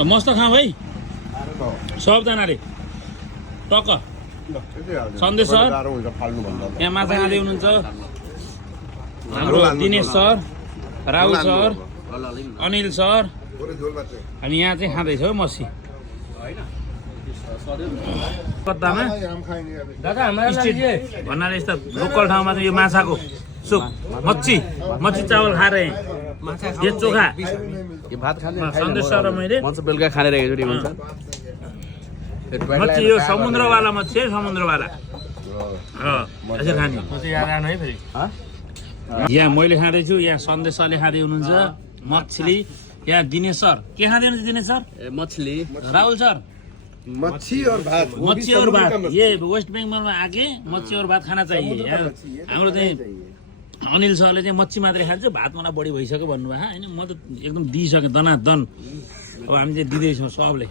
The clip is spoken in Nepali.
मस्त खाऊ भाइ सबजनाले टक्क सन्देश सर यहाँ माछा खाँदै हुनुहुन्छ हाम्रो Dinesh sir Rahul sir Anil sir अनि यहाँ चाहिँ खाँदैछ हो मसी कतामा भन्नाले यस्तो लोकल ठाउँमा चाहिँ यो माछाको सुप मच्छी चावल खाएर यो चोखा सन्देश सर र मैले बेलुका खाने रहेको छु मच्छी यो समुद्रवाला मच्छी है समुद्रवाला यसरी खाने यहाँ मैले खाँदैछु यहाँ सन्देश सरले खाँदै हुनुहुन्छ मछली यहाँ दिनेश सर के खाँदै हुनुहुन्छ दिनेश सर मछली राहुल सर मच्छी और भात ये वेस्ट बेङ्गलमा आके मच्छी और भात खाना चाहिए हाम्रो चाहिँ अनिल सरले चाहिँ मच्छी मात्रै खान्छ भात मलाई बढी भइसक्यो भन्नुभयो होइन म त एकदम दिइसकेँ दनादन अब हामी चाहिँ दिँदैछौँ सबले